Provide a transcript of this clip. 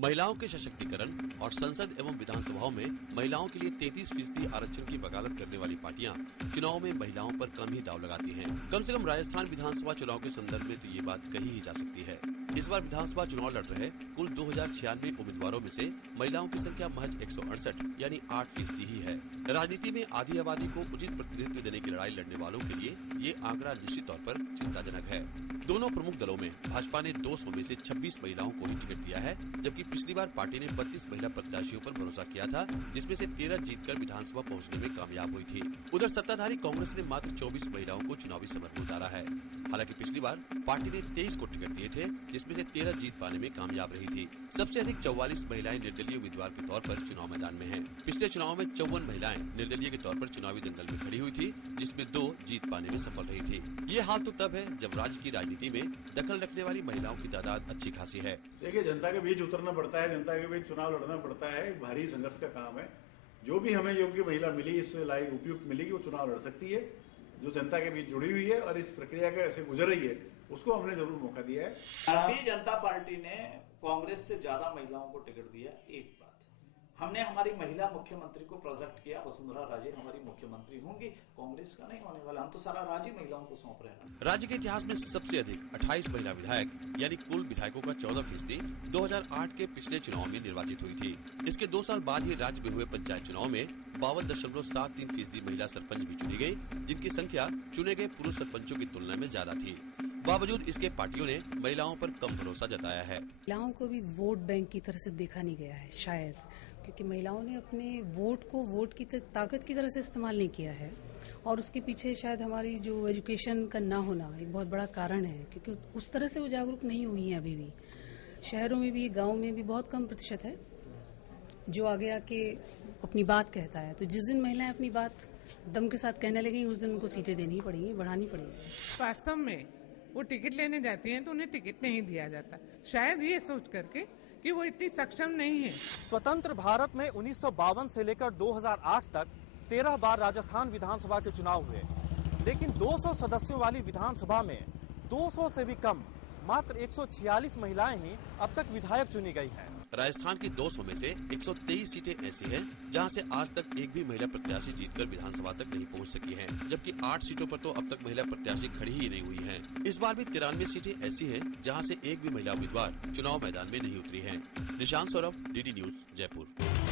महिलाओं के सशक्तिकरण और संसद एवं विधानसभाओं में महिलाओं के लिए 33% आरक्षण की वकालत करने वाली पार्टियां चुनाव में महिलाओं पर कम ही दाव लगाती हैं। कम से कम राजस्थान विधानसभा चुनाव के संदर्भ में तो ये बात कही ही जा सकती है। इस बार विधानसभा चुनाव लड़ रहे कुल 2096 उम्मीदवारों में से महिलाओं की संख्या महज 168 यानी 8% ही है। राजनीति में आधी आबादी को उचित प्रतिनिधित्व देने की लड़ाई लड़ने वालों के लिए ये आंकड़ा निश्चित तौर पर चिंताजनक है। दोनों प्रमुख दलों में भाजपा ने 200 में से 26 महिलाओं को ही टिकट दिया है, जबकि पिछली बार पार्टी ने 32 महिला प्रत्याशियों पर भरोसा किया था, जिसमें से 13 जीतकर विधानसभा पहुंचने में कामयाब हुई थी। उधर सत्ताधारी कांग्रेस ने मात्र 24 महिलाओं को चुनावी समर में उतारा है। हालांकि पिछली बार पार्टी ने 23 को टिकट दिए थे, जिसमें से 13 जीत पाने में कामयाब रही थी। सबसे अधिक 44 महिलाएं निर्दलीय उम्मीदवार के तौर पर चुनाव मैदान में हैं। पिछले चुनाव में 54 महिलाएं निर्दलीय के तौर पर चुनावी दंगल में खड़ी हुई थी, जिसमें 2 जीत पाने में सफल रही थी। ये हाल तो तब है जब राज्य की राजनीति में दखल रखने वाली महिलाओं की तादाद अच्छी खासी है। देखिए, जनता के बीच उतरना पड़ता है, जनता के बीच चुनाव लड़ना पड़ता है, एक भारी संघर्ष का काम है। जो भी हमें योग्य महिला मिली, इससे लायक उपयुक्त मिलेगी, वो चुनाव लड़ सकती है। जो जनता के बीच जुड़ी हुई है और इस प्रक्रिया के ऐसे गुजर रही है, उसको हमने जरूर मौका दिया है। भारतीय जनता पार्टी ने कांग्रेस से ज्यादा महिलाओं को टिकट दिया। एक बात, हमने हमारी महिला मुख्यमंत्री को प्रोजेक्ट किया, वसुंधरा राजे हमारी मुख्यमंत्री होंगी, कांग्रेस का नहीं होने वाला। हम तो सारा राज्य महिलाओं को सौंप रहे हैं। राज्य के इतिहास में सबसे अधिक 28 महिला विधायक यानी कुल विधायकों का 14% 2008 के पिछले चुनाव में निर्वाचित हुई थी। इसके 2 साल बाद ही राज्य में हुए पंचायत चुनाव में 52.73% महिला सरपंच भी चुनी गयी, जिनकी संख्या चुने गए पुरुष सरपंचों की तुलना में ज्यादा थी। बावजूद इसके पार्टियों ने महिलाओं पर कम भरोसा जताया है। महिलाओं को भी वोट बैंक की तरह से देखा नहीं गया है, शायद क्योंकि महिलाओं ने अपने वोट को वोट की ताकत की तरह से इस्तेमाल नहीं किया है, और उसके पीछे शायद हमारी जो एजुकेशन का ना होना एक बहुत बड़ा कारण है, क्योंकि उस तरह से वो जागरूक नहीं हुई है। अभी भी शहरों में भी, गाँव में भी बहुत कम प्रतिशत है जो आगे आके अपनी बात कहता है। तो जिस दिन महिलाएं अपनी बात दम के साथ कहने लगेंगी, उस दिन उनको सीटें देनी पड़ेंगी, बढ़ानी पड़ेगी। वास्तव में वो टिकट लेने जाती हैं तो उन्हें टिकट नहीं दिया जाता, शायद ये सोच करके कि वो इतनी सक्षम नहीं है। स्वतंत्र भारत में 1952 से लेकर 2008 तक 13 बार राजस्थान विधानसभा के चुनाव हुए, लेकिन 200 सदस्यों वाली विधानसभा में 200 से भी कम मात्र 146 महिलाएं ही अब तक विधायक चुनी गई हैं। राजस्थान की 200 में से 123 सीटें ऐसी हैं जहां से आज तक एक भी महिला प्रत्याशी जीतकर विधानसभा तक नहीं पहुंच सकी हैं, जबकि 8 सीटों पर तो अब तक महिला प्रत्याशी खड़ी ही नहीं हुई हैं। इस बार भी 93 सीटें ऐसी हैं जहां से एक भी महिला उम्मीदवार चुनाव मैदान में नहीं उतरी हैं। Nishant Saurabh, DD news, Jaipur.